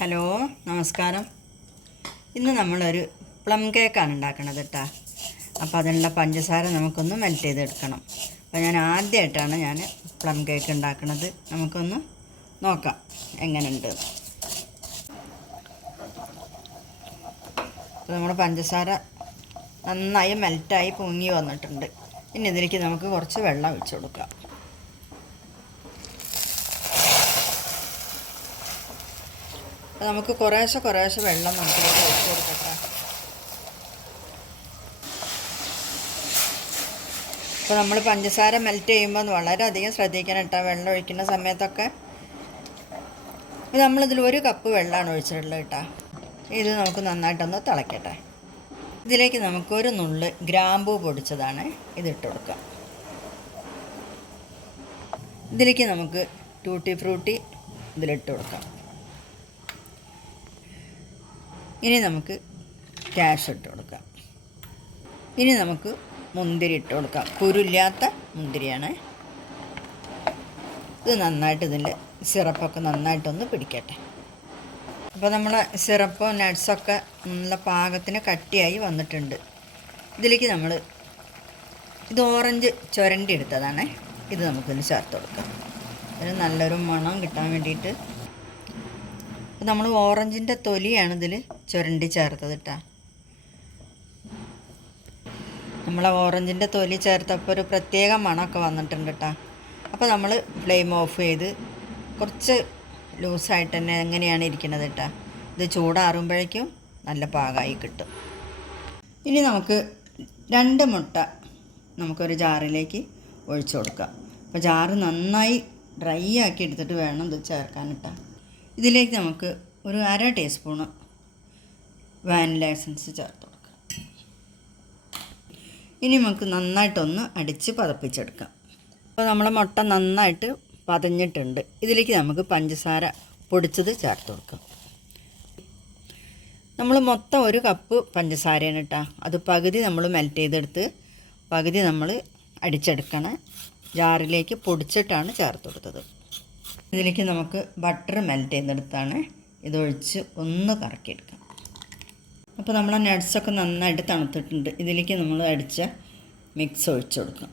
Hello നമസ്കാരം. ഇന്ന് നമ്മളൊരു പ്ലം കേക്കാണ് ഉണ്ടാക്കണത് കേട്ടോ അപ്പോൾ അതിനുള്ള പഞ്ചസാര നമുക്കൊന്ന് മെൽറ്റ് ചെയ്തെടുക്കണം. അപ്പോൾ ഞാൻ ആദ്യമായിട്ടാണ് ഞാൻ പ്ലം കേക്ക് ഉണ്ടാക്കുന്നത് നമുക്കൊന്ന് നോക്കാം എങ്ങനെയുണ്ട്. അപ്പോൾ നമ്മുടെ പഞ്ചസാര നന്നായി മെൽറ്റായി പൊങ്ങി വന്നിട്ടുണ്ട്. ഇനി ഇതിലേക്ക് നമുക്ക് കുറച്ച് വെള്ളം ഒഴിച്ചു കൊടുക്കാം. നമുക്ക് കുറേശ്ശെ കുറേശ്ശെ വെള്ളം നമുക്ക് ഒഴിച്ച് കൊടുക്കട്ടെ. അപ്പോൾ നമ്മൾ പഞ്ചസാര മെൽറ്റ് ചെയ്യുമ്പോൾ വളരെയധികം ശ്രദ്ധിക്കണം കേട്ടോ വെള്ളം ഒഴിക്കുന്ന സമയത്തൊക്കെ. നമ്മളിതിൽ ഒരു കപ്പ് വെള്ളമാണ് ഒഴിച്ചിട്ടുള്ളത് കേട്ടോ ഇത് നമുക്ക് നന്നായിട്ടൊന്ന് തിളയ്ക്കട്ടെ ഇതിലേക്ക് നമുക്കൊരു നുള്ള് ഗ്രാമ്പൂ പൊടിച്ചതാണ് ഇതിട്ട് കൊടുക്കാം. ഇതിലേക്ക് നമുക്ക് ടൂട്ടി ഫ്രൂട്ടി ഇതിലിട്ട് കൊടുക്കാം. ഇനി നമുക്ക് ക്യാഷ് ഇട്ട് കൊടുക്കാം. ഇനി നമുക്ക് മുന്തിരി ഇട്ട് കൊടുക്കാം. കുരുല്ലാത്ത മുന്തിരിയാണ്. ഇത് നന്നായിട്ട് ഇതിന്റെ സിറപ്പൊക്കെ നന്നായിട്ടൊന്ന് പിടിക്കട്ടെ. അപ്പോൾ നമ്മൾ സിറപ്പും നട്ട്സൊക്കെ നല്ല പാകത്തിന് കട്ടിയായി വന്നിട്ടുണ്ട്. ഇതിലേക്ക് നമ്മൾ ഇത് ഓറഞ്ച് ചുരണ്ടി എടുത്തതാണ്. ഇത് നമുക്കിന്ന് ചേർത്ത് കൊടുക്കാം. ഒരു നല്ലൊരു മണം കിട്ടാൻ വേണ്ടിയിട്ട് നമ്മൾ ഓറഞ്ചിന്റെ തൊലിയാണ് ഇതിൽ ചുരണ്ടി ചേർത്തത് കേട്ടോ നമ്മൾ ഓറഞ്ചിന്റെ തൊലി ചേർത്തപ്പോൾ ഒരു പ്രത്യേക മണമൊക്കെ വന്നിട്ടുണ്ട് കേട്ടോ അപ്പോൾ നമ്മൾ ഫ്ലെയിം ഓഫ് ചെയ്ത് കുറച്ച് ലൂസായിട്ട് തന്നെ എങ്ങനെയാണ് ഇരിക്കുന്നത് കേട്ടോ ഇത് ചൂടാറുമ്പോഴേക്കും നല്ല പാകമായി കിട്ടും. ഇനി നമുക്ക് രണ്ട് മുട്ട നമുക്കൊരു ജാറിലേക്ക് ഒഴിച്ചു കൊടുക്കാം. അപ്പോൾ ജാറ് നന്നായി ഡ്രൈ ആക്കി എടുത്തിട്ട് വേണം ഇത് ചേർക്കാൻ കേട്ടോ ഇതിലേക്ക് നമുക്ക് ഒരു അര ടീസ്പൂണ് വാനില എസൻസ് ചേർത്ത് കൊടുക്കാം. ഇനി നമുക്ക് നന്നായിട്ടൊന്ന് അടിച്ച് പതപ്പിച്ചെടുക്കാം. അപ്പോൾ നമ്മുടെ മുട്ട നന്നായിട്ട് പതഞ്ഞിട്ടുണ്ട്. ഇതിലേക്ക് നമുക്ക് പഞ്ചസാര പൊടിച്ചത് ചേർത്ത് കൊടുക്കാം. നമ്മൾ മൊത്തം ഒരു കപ്പ് പഞ്ചസാരയാണ് കേട്ടോ അത് പകുതി നമ്മൾ മെൽറ്റ് ചെയ്തെടുത്ത് പകുതി നമ്മൾ അടിച്ചെടുക്കണം. ജാറിലേക്ക് പൊടിച്ചിട്ടാണ് ചേർത്ത് കൊടുത്തത്. ഇതിലേക്ക് നമുക്ക് ബട്ടർ മെൽറ്റ് ചെയ്തെടുത്താണ്. ഇതൊഴിച്ച് ഒന്ന് കറക്കിയെടുക്കാം. അപ്പോൾ നമ്മൾ നമ്മളെ നട്ട്സൊക്കെ നന്നായിട്ട് തണുത്തിട്ടുണ്ട്. ഇതിലേക്ക് നമ്മൾ അടിച്ച മിക്സ് ഒഴിച്ചു കൊടുക്കാം.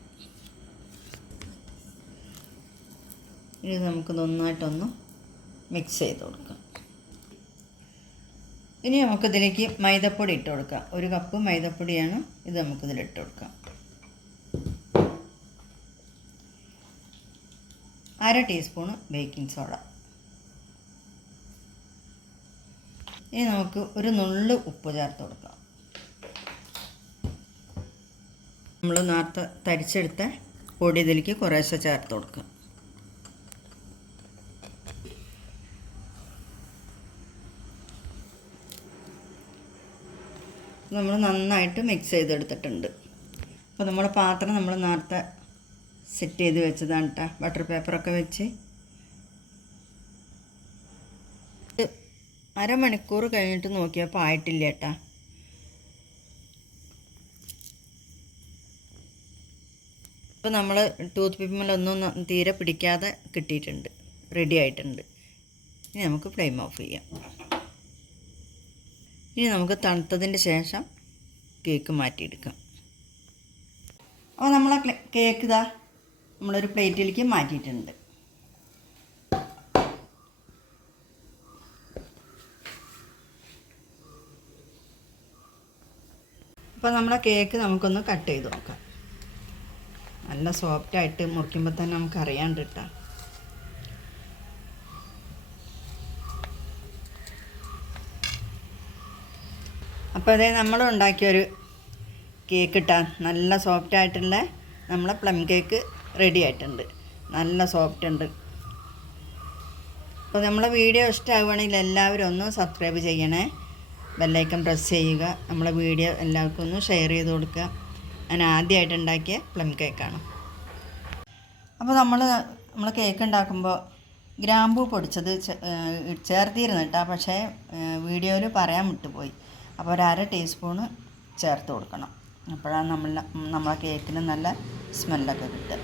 ഇനി നമുക്ക് നന്നായിട്ടൊന്ന് മിക്സ് ചെയ്ത് കൊടുക്കാം. ഇനി നമുക്കിതിലേക്ക് മൈദപ്പൊടി ഇട്ട് കൊടുക്കാം. ഒരു കപ്പ് മൈദപ്പൊടിയാണ് ഇത് നമുക്കിതിൽ ഇട്ട് കൊടുക്കാം. അര ടീസ്പൂണ് ബേക്കിംഗ് സോഡ. ഇനി നമുക്ക് ഒരു നുള്ളു ഉപ്പ് ചേർത്ത് കൊടുക്കാം. നമ്മൾ നേരത്തെ തരിച്ചെടുത്ത പൊടി ഇതിലേക്ക് കുറേശ്ശെ ചേർത്ത് കൊടുക്കാം നമ്മൾ നന്നായിട്ട് മിക്സ് ചെയ്തെടുത്തിട്ടുണ്ട്. അപ്പോൾ നമ്മുടെ പാത്രം നമ്മൾ നേരത്തെ സെറ്റ് ചെയ്ത് വെച്ചതാണ് കേട്ടോ ബട്ടർ പേപ്പറൊക്കെ വെച്ച്. അരമണിക്കൂർ കഴിഞ്ഞിട്ട് നോക്കിയപ്പോൾ ആയിട്ടില്ല കേട്ടാ ഇപ്പോൾ നമ്മൾ ടൂത്ത് പിപ്പിമലൊന്നും തീരെ പിടിക്കാതെ കിട്ടിയിട്ടുണ്ട്. റെഡി ആയിട്ടുണ്ട്. ഇനി നമുക്ക് ഫ്ലെയിം ഓഫ് ചെയ്യാം. ഇനി നമുക്ക് തണുത്തതിന്റെ ശേഷം കേക്ക് മാറ്റിയെടുക്കാം. അപ്പോൾ നമ്മളെ കേക്ക് ഇതാ. നമ്മളൊരു പ്ലേറ്റിലേക്ക് മാറ്റിയിട്ടുണ്ട്. അപ്പോൾ നമ്മുടെ കേക്ക് നമുക്കൊന്ന് കട്ട് ചെയ്ത് നോക്കാം. നല്ല സോഫ്റ്റായിട്ട് മുറിക്കുമ്പോൾ തന്നെ നമുക്ക് അറിയാണ്ട് കിട്ടാം. അപ്പോൾ അതേ നമ്മൾ ഉണ്ടാക്കിയൊരു കേക്ക് ഇട്ടാൽ നല്ല സോഫ്റ്റ് ആയിട്ടുള്ള നമ്മളെ പ്ലം കേക്ക് റെഡി ആയിട്ടുണ്ട്. നല്ല സോഫ്റ്റ് ഉണ്ട്. അപ്പോൾ നമ്മളെ വീഡിയോ ഇഷ്ടമാവുകയാണെങ്കിൽ എല്ലാവരും ഒന്ന് സബ്സ്ക്രൈബ് ചെയ്യണേ. ബെല്ലൈക്കൺ പ്രസ് ചെയ്യുക. നമ്മളെ വീഡിയോ എല്ലാവർക്കും ഒന്ന് ഷെയർ ചെയ്ത് കൊടുക്കുക. ഞാൻ ആദ്യമായിട്ട് ഉണ്ടാക്കിയ പ്ലം കേക്കാണ് അപ്പോൾ നമ്മൾ നമ്മൾ കേക്ക് ഉണ്ടാക്കുമ്പോൾ ഗ്രാമ്പൂ പൊടിച്ചത് ചേർത്തിരുന്നു കേട്ടോ. പക്ഷേ വീഡിയോയിൽ പറയാൻ വിട്ടുപോയി. അപ്പോൾ ഒരു അര ടീസ്പൂണ് ചേർത്ത് കൊടുക്കണം. അപ്പോഴാണ് നമ്മൾ നമ്മളെ കേക്കിന് നല്ല സ്മെല്ലൊക്കെ കിട്ടുക.